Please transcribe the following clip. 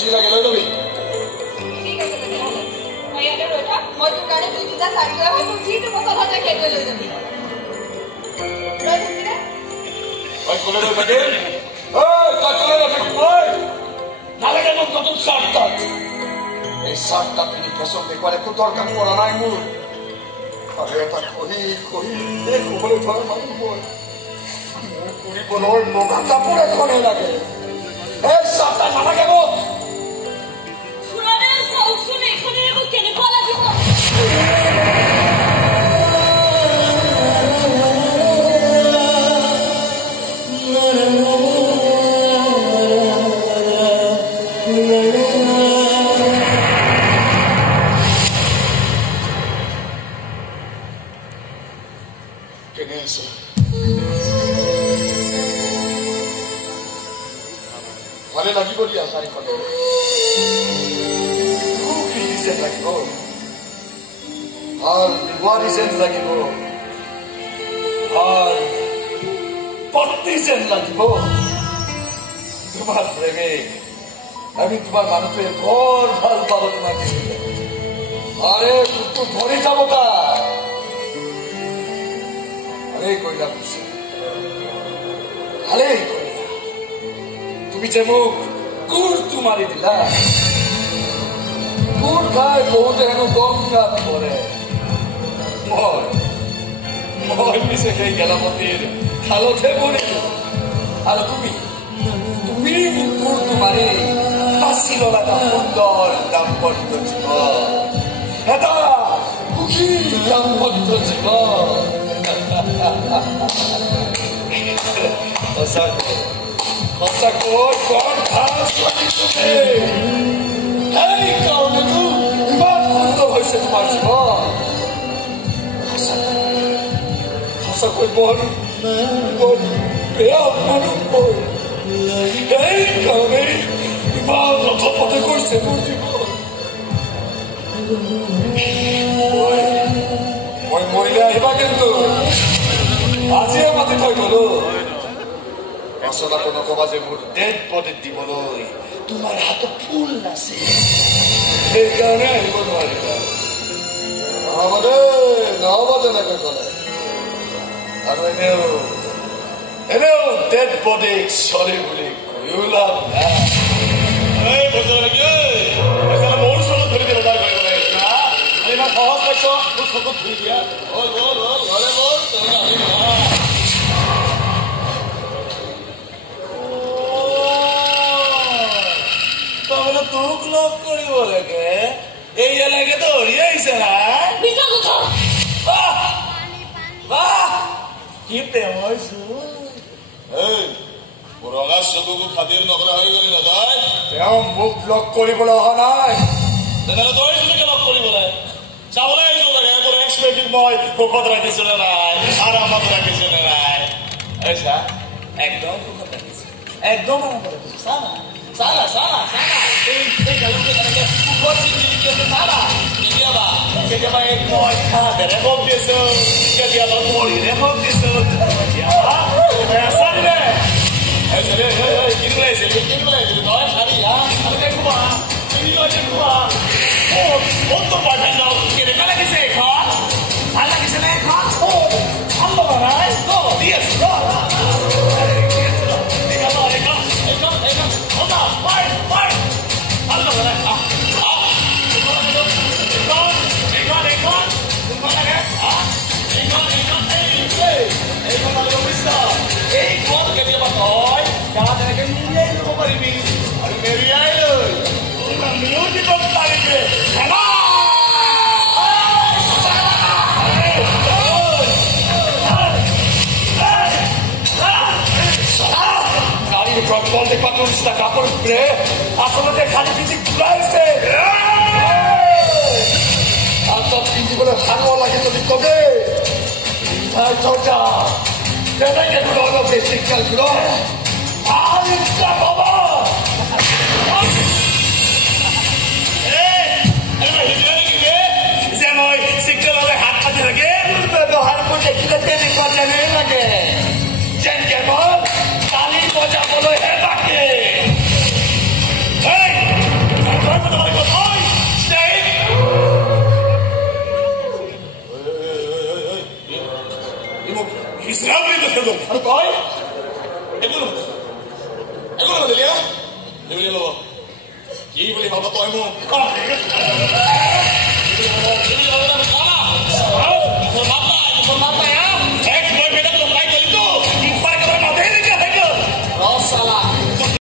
যি লাগে লৈ লবি ঠিক আছে তেতিয়াহ'লে মই ইয়াতে ৰৈ থাক মই তোৰ কাৰণে 2-3টা চাৰি লৈ আহোঁ তোৰ যিটো পচন্দ হয় তই সেইটোৱে লৈ যাবি ৰৈ থাকিবি ঐ কোলে ৰৈ থাকি ঐ তই কোলে ৰৈ থাকিবি ঐ নালাগে মোক নতুন চাৰ্ট তাত এই চাৰ্টটা পিন্ধি ফেশ্বন দেখুৱালে একো দৰকাৰ পৰা নাই মোৰ আৰু এটা কহি এই ক'বলৈ ধৰ মানুহ মই মোৰ ফুৰিবলৈ বগা কাপোৰ এখনহে লাগে এই চাৰ্টটা নালাগে মোক চাওকচোন এইখনে মোক কেনেকুৱা লাগিব কেনে আছে ভালে লাগিব দিয়া চাৰিখন যেন লাগিব ভাল বিমাৰী যেন লাগিব ভাল পত্নী যেন লাগিব তোমাৰ প্ৰেমে আমি তোমাৰ মানুহটোৱে বৰ ভাল পাব তোমাক আৰে তোৰতো ভৰি যাব তাৰ ভালেই কৰিলা কৈছে ভালেই কৰিলা তুমি যে মোক কোৰটো মাৰি দিলা কোৰ খাই বহুতে হেনো গংগাত পৰে মই পিছে সেই গেলামতিৰ খালতহে পৰিলো আৰু তুমি মোক কোৰটো মাৰি বাচি ল'লা এটা সুন্দৰ দাম্পত্য জীৱন এটা সুখী দাম্পত্য জীৱন সঁচাকৈ বৰ ভাল ছোৱালী তুমি সেইকাৰণেতো ইমান সুন্দৰ হৈছে তোমাৰ জীৱন সঁচাকৈ বৰ বেয়া মানুহ মই সেইকাৰণে ইমান নথপথে কৰিছে মোৰ জীৱন মই মৰিলে আহিবা কিন্তু আজিয়ে মাতি থৈ গলো পাছত আকৌ নকবা যে মোৰ ডেড বডিত দিবলৈ তোমাৰ হাতত ফুল নাছিল সেইকাৰণে আহিব নোৱাৰিবা নহব তেনেকৈ কলে আৰু এনেও ডেড বডিক চৰি বুলি কৈও লাভ নাই মোৰ চকুত ধৰি দিলে তাৰ কৰিব লাগিছিল ইমান সহজ পাইছ মোৰ চকুত ধৰি দিয়া ঘৰে মোৰ তাৰমানে তোক লগ কৰিব লাগে এইয়া লাগে দৌৰি আহিছে না কি প্ৰেম হৈছো ৰঙা চকুকো খাতিৰ নকৰা হৈ গলি নাযায় তেওঁ মোক লগ কৰিবলৈ অহা নাই তেনেহ'লে তই চুলিকে লগ কৰিবলৈ চাবলৈ আহিব লাগে তোৰ এক্সপেক্টিভ মই সুখত ৰাখিছো নে নাই আৰামত ৰাখিছো নে নাই চা একদম সুখত ৰাখিছো একদম আৰামত ৰাখিছো চানা চালা চালা চালা এই গালুকে তেনেকে সুখত চিকি আছে চালা কেতিয়াবা এই মই খাতেৰে ভোগ দিছো কেতিয়াবা মৰিৰে ভোগ দিছো কেতিয়াবা চালে তই চাবি আমি দেখুৱা তোৰ বয়ফ্ৰেণ্ড কেনেকুৱা লাগিছে এইখন ভাল লাগিছে নে এইখন ভাল লগা নাই দি আছো ভাল লগা নাই কেতিয়াবা তই তাত এনেকে মিলিয়াই ল'ব পাৰিবি আৰু মেৰিয়াই লৈ আমিও দিব পাৰিবি গাড়ীৰ প্ৰবল দেখুৱা তোৰ নিচিনা কাপোৰ ঘূৰে আচলতে খালি পিন্ধি ঘূৰাইছে হাতত পিন্ধিবলৈ ভাঙৰ লাগে যদি কবি তেনেকে বোলো অলপ বেছি খেল বোলো যে মই চিকললৈ হাত পাতি লাগে ব্যৱহাৰবোৰ দেখিলে তেনেকুৱা যেনেই লাগে যেন কেৱল তালি বজাবলৈহে বাকী মোক ইছলাম বুলি কৈছে আৰু তই একো নকৰিলি এই বুলি ল'ব কি বুলি ভাব তই মোক